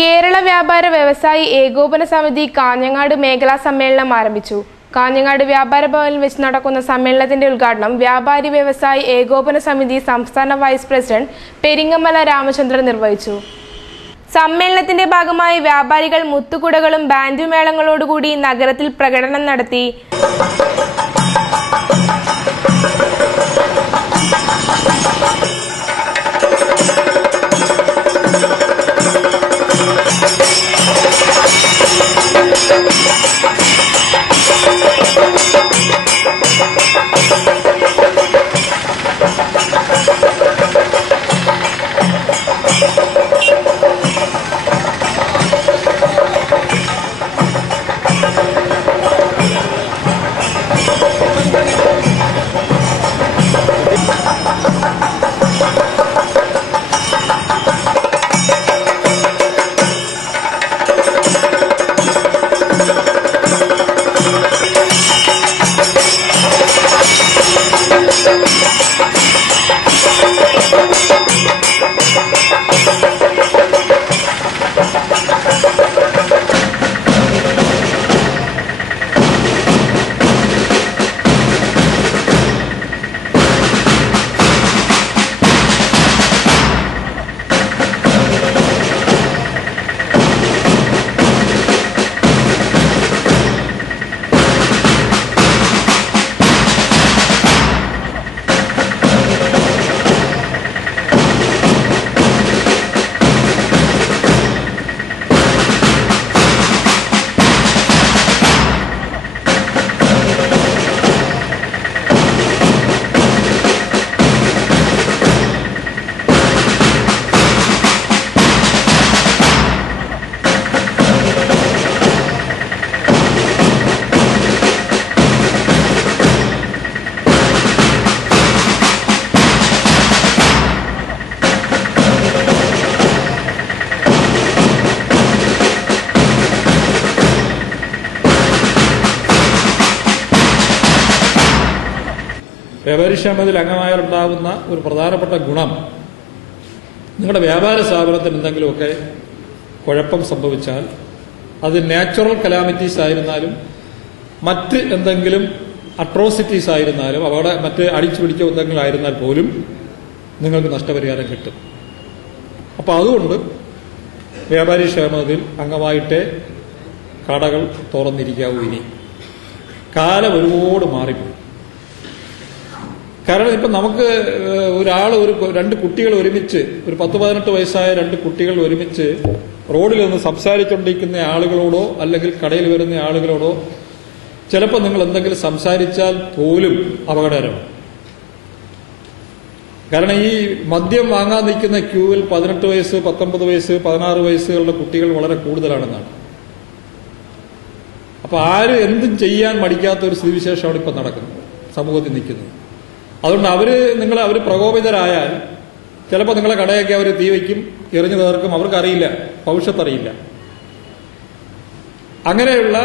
കേരള വ്യാപാര വ്യവസായി ഏകോപന സമിതി കാഞ്ഞങ്ങാട് മേഖലാ സമ്മേളനം ആരംഭിച്ചു. കാഞ്ഞങ്ങാട് വ്യാപാര ഭവനിൽ വെച്ച് നടക്കുന്ന സമ്മേളനത്തിന്റെ ഉദ്ഘാടനം വ്യാപാരി വ്യവസായി ഏകോപന സമിതി സംസ്ഥാന വൈസ് പ്രസിഡന്റ് പെരിങ്ങമല രാമചന്ദ്രൻ നിർവഹിച്ചു. സമ്മേളനത്തിന്റെ ഭാഗമായി വ്യാപാരികൾ മുത്തുകുടകളും ബാൻഡ് മേളങ്ങളോടുകൂടി നഗരത്തിൽ പ്രകടനം നടത്തി. വ്യാപാരി ക്ഷേമത്തിൽ അംഗമായാലുണ്ടാകുന്ന ഒരു പ്രധാനപ്പെട്ട ഗുണം, നിങ്ങളുടെ വ്യാപാര സ്ഥാപനത്തിന് എന്തെങ്കിലുമൊക്കെ കുഴപ്പം സംഭവിച്ചാൽ അത് നാച്ചുറൽ കലാമിറ്റീസ് ആയിരുന്നാലും മറ്റ് എന്തെങ്കിലും അട്രോസിറ്റീസ് ആയിരുന്നാലും അവിടെ മറ്റ് അടിച്ചു പിടിച്ച എന്തെങ്കിലും ആയിരുന്നാൽ പോലും നിങ്ങൾക്ക് നഷ്ടപരിഹാരം കിട്ടും. അപ്പോൾ അതുകൊണ്ട് വ്യാപാരി ക്ഷേമത്തിൽ അംഗമായിട്ടേ കടകൾ തുറന്നിരിക്കാവൂ. ഇനി കാലം ഒരുപാട് മാറിപ്പോയി. കാരണം ഇപ്പം നമുക്ക് രണ്ട് കുട്ടികൾ ഒരുമിച്ച്, ഒരു 10-18 വയസ്സായ രണ്ട് കുട്ടികൾ ഒരുമിച്ച് റോഡിൽ നിന്ന് സംസാരിച്ചുകൊണ്ടിരിക്കുന്ന ആളുകളോടോ അല്ലെങ്കിൽ കടയിൽ വരുന്ന ആളുകളോടോ ചിലപ്പോൾ നിങ്ങൾ എന്തെങ്കിലും സംസാരിച്ചാൽ പോലും അപകടകരമാണ്. കാരണം ഈ മദ്യം വാങ്ങാൻ നിൽക്കുന്ന ക്യൂവിൽ 18 വയസ്സ്, 19 വയസ്സ്, 16 വയസ്സുകളുടെ കുട്ടികൾ വളരെ കൂടുതലാണെന്നാണ്. അപ്പൊ ആരും എന്തും ചെയ്യാൻ മടിക്കാത്ത ഒരു സ്ഥിതിവിശേഷമാണ് ഇപ്പം നടക്കുന്നത്, സമൂഹത്തിൽ നിൽക്കുന്നത്. അതുകൊണ്ട് അവർ പ്രകോപിതരായാൽ ചിലപ്പോൾ നിങ്ങളെ കടയൊക്കെ അവർ തീ വയ്ക്കും, എറിഞ്ഞു തീർക്കും. അവർക്കറിയില്ല, ഭവിഷ്യത്തറിയില്ല. അങ്ങനെയുള്ള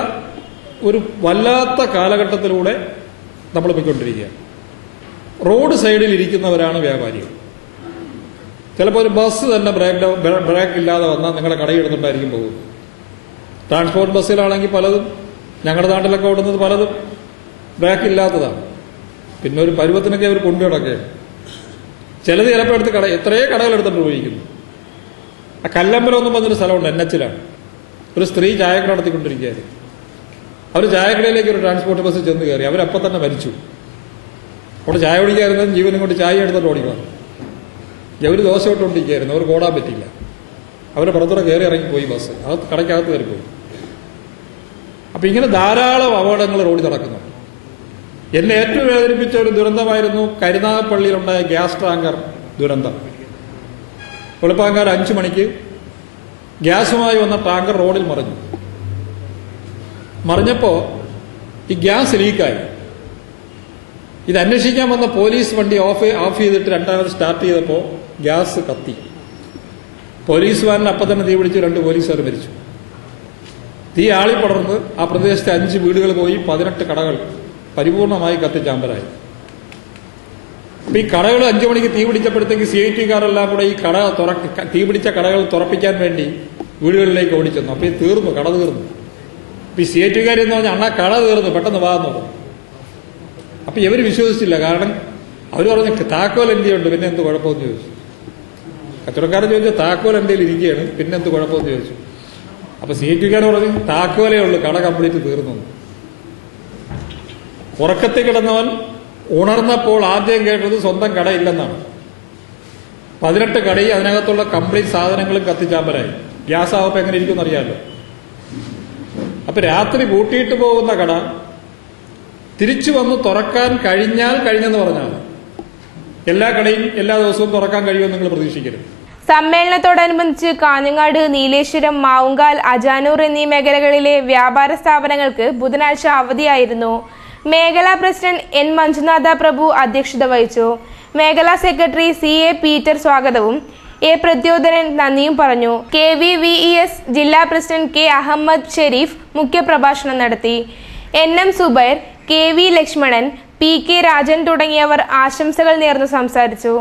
ഒരു വല്ലാത്ത കാലഘട്ടത്തിലൂടെ നമ്മൾ പോയിക്കൊണ്ടിരിക്കുകയാണ്. റോഡ് സൈഡിൽ ഇരിക്കുന്നവരാണ് വ്യാപാരികൾ. ചിലപ്പോൾ ഒരു ബസ് തന്നെ ബ്രേക്ക് ഇല്ലാതെ വന്നാൽ നിങ്ങളെ കടയിടുന്നുണ്ടായിരിക്കും പോകുന്നത്. ട്രാൻസ്പോർട്ട് ബസ്സിലാണെങ്കിൽ പലതും, ഞങ്ങളുടെ നാട്ടിലൊക്കെ ഓടുന്നത് പലതും ബ്രേക്ക് ഇല്ലാത്തതാണ്. പിന്നെ ഒരു പരുവത്തിനൊക്കെ അവർ കൊണ്ടു കിടക്കുകയാണ്. ചിലത് ചിലപ്പോൾ എടുത്ത് എത്രയോ കടകൾ എടുത്തിട്ട് പോയിരിക്കുന്നു. ആ കല്ലമ്പലം എന്നും പറഞ്ഞൊരു സ്ഥലമുണ്ട്, NH-ലാണ്. ഒരു സ്ത്രീ ചായക്കട നടത്തിക്കൊണ്ടിരിക്കുകയായിരുന്നു. അവർ ചായക്കടയിലേക്ക് ഒരു ട്രാൻസ്പോർട്ട് ബസ് ചെന്ന് കയറി. അവരപ്പം തന്നെ മരിച്ചു. അവിടെ ചായ കുടിക്കാതിരുന്നതും ജീവനും കൊണ്ട് ചായ എടുത്തിട്ട് ഓടിക്കണം. അവർ ദോശ ഇട്ടുകൊണ്ടിരിക്കുകയായിരുന്നു. അവർക്ക് ഓടാൻ പറ്റില്ല. അവരെ പുറത്തൂടെ കയറി ഇറങ്ങിപ്പോയി ബസ്. അത് കടയ്ക്കകത്ത് കയറിപ്പോയി. അപ്പൊ ഇങ്ങനെ ധാരാളം അപകടങ്ങൾ റോഡിൽ നടക്കുന്നുണ്ട്. എന്നെ ഏറ്റവും വേദനിപ്പിച്ച ഒരു ദുരന്തമായിരുന്നു കരുനാഗപ്പള്ളിയിലുണ്ടായ ഗ്യാസ് ടാങ്കർ ദുരന്തം. വെളുപ്പാങ്കാലം 5 മണിക്ക് ഗ്യാസുമായി വന്ന ടാങ്കർ റോഡിൽ മറിഞ്ഞപ്പോ ഈ ഗ്യാസ് ലീക്കായി. ഇത് അന്വേഷിക്കാൻ വന്ന പോലീസ് വണ്ടി ഓഫ് ചെയ്തിട്ട് രണ്ടാമത് സ്റ്റാർട്ട് ചെയ്തപ്പോൾ ഗ്യാസ് കത്തി. പോലീസ് വാനിൽ അപ്പം തന്നെ തീ പിടിച്ച് 2 പോലീസുകാർ മരിച്ചു. തീ ആളിപ്പടർന്ന് ആ പ്രദേശത്തെ 5 വീടുകൾ പോയി 18 കടകൾ പരിപൂർണമായി കത്തിച്ചാമ്പലായി. അപ്പൊ ഈ കടകൾ 5 മണിക്ക് തീ പിടിച്ചപ്പോഴത്തേക്ക് CIT കാരെല്ലാം കൂടെ ഈ തീ പിടിച്ച കടകൾ തുറപ്പിക്കാൻ വേണ്ടി വീടുകളിലേക്ക് ഓടിച്ചെന്നു. അപ്പോൾ ഈ തീർന്നു, കട തീർന്നു. അപ്പോൾ ഈ CIT-കാർ എന്ന് പറഞ്ഞാൽ അണ്ണാ കട തീർന്നു, പെട്ടെന്ന് വാങ്ങുന്നു. അപ്പോൾ ഇവർ വിശ്വസിച്ചില്ല. കാരണം അവർ പറഞ്ഞു താക്കോൽ എന്തിയുണ്ട്, പിന്നെ എന്ത് കുഴപ്പമെന്ന് ചോദിച്ചു. കച്ചവടക്കാരൻ ചോദിച്ചു താക്കോൽ എന്തെങ്കിലും ഇരിക്കുകയാണ്, പിന്നെ എന്ത് കുഴപ്പമെന്ന് ചോദിച്ചു. അപ്പോൾ CIT-കാർ പറഞ്ഞു താക്കോലേ ഉള്ളൂ, കട കംപ്ലീറ്റ് തീർന്നു. ഉറക്കത്തിൽ കിടന്നവൻ ഉണർന്നപ്പോൾ ആദ്യം കേട്ടത് സ്വന്തം കടയില്ലെന്നാണ്. 18 കടയും അതിനകത്തുള്ള കംപ്ലീറ്റ് സാധനങ്ങളും കത്തിച്ചാമ്പലായി. ഗ്യാസ് ആവുമ്പോൾ എങ്ങനെ ഇരിക്കുമെന്ന് അറിയാമല്ലോ. അപ്പൊ രാത്രി പൂട്ടിയിട്ട് പോകുന്ന കട തിരിച്ചു വന്ന് തുറക്കാൻ കഴിഞ്ഞാൽ കഴിഞ്ഞെന്ന് പറഞ്ഞാൽ എല്ലാ കടയും എല്ലാ ദിവസവും തുറക്കാൻ കഴിയുമെന്ന് നിങ്ങൾ പ്രതീക്ഷിക്കരുത്. സമ്മേളനത്തോടനുബന്ധിച്ച് കാഞ്ഞങ്ങാട്, നീലേശ്വരം, മാവുങ്കാൽ, അജാനൂർ എന്നീ മേഖലകളിലെ വ്യാപാര സ്ഥാപനങ്ങൾക്ക് ബുധനാഴ്ച അവധിയായിരുന്നു. മേഖലാ പ്രസിഡന്റ് N. മഞ്ജുനാഥ പ്രഭു അധ്യക്ഷത വഹിച്ചു. മേഖലാ സെക്രട്ടറി CA പീറ്റർ സ്വാഗതവും A. പ്രദ്യോധനൻ നന്ദിയും പറഞ്ഞു. KVVES ജില്ലാ പ്രസിഡന്റ് K. അഹമ്മദ് ഷെരീഫ് മുഖ്യപ്രഭാഷണം നടത്തി. NM Zubair, KV Lakshmanan, PK Rajan തുടങ്ങിയവർ ആശംസകൾ നേർന്നു സംസാരിച്ചു.